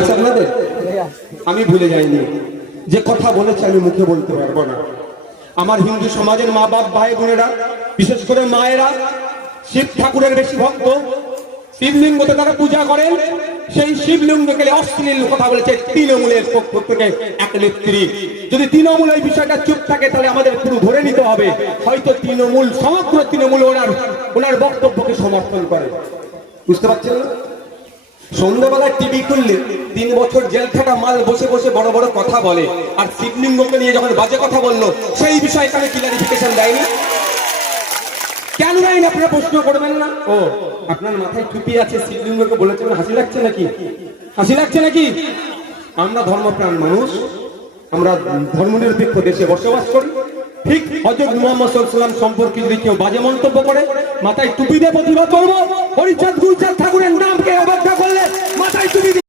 আচ্ছা আপনাদের আমি ভুলে যাইনি যে কথা বলেছে আমি মুখে বলতে পারবো না। আমার হিন্দু সমাজের মা বাপ ভাই বোনেরা বিশেষ করে মায়েরা শিব ঠাকুরের বেশি ভক্ত, শিবলিঙ্গতে তারা পূজা করেন। সেই শিবলিঙ্গকে অশ্লীল কথা বলেছে তৃণমূলের পক্ষ থেকে এক নেত্রী। যদি তৃণমূল এই বিষয়টা চুপ থাকে তাহলে আমাদের পুরো ধরে নিতে হবে হয়তো তৃণমূল, সমগ্র তৃণমূল ওনার বক্তব্যকে সমর্থন করে। বুঝতে পারছেন না? সন্ধ্যাবেলায় টিভি খুললে 3 বছর জেল খাটা মাল বসে বসে বড় বড় কথা বলে, আর শিবলিঙ্গকে নিয়ে যখন বাজে কথা বললো সেই বিষয়ে তাহলে ক্লারিফিকেশন দেয়নি। কেন দেয়নি আপনারা প্রশ্ন করবেন না? ও আপনার মাথায় টুপি আছে, শিবলিঙ্গকে বলেছেন, হাসি লাগছে নাকি? হাসি লাগছে নাকি? আমরা ধর্মপ্রাণ মানুষ, আমরা ধর্মনিরপেক্ষ দেশে বসবাস করি। ঠিক হযরত মুহাম্মদ সাল্লাল্লাহু আলাইহি ওয়াসাল্লাম সম্পর্কে যদি কেউ বাজে মন্তব্য করে মাথায় টুপি দিয়ে প্রতিবাদ করবো। হরিচাঁদ গুরুচাঁদ ঠাকুরের নামকে অবজ্ঞা করলে মাথায় টুপি দিয়ে।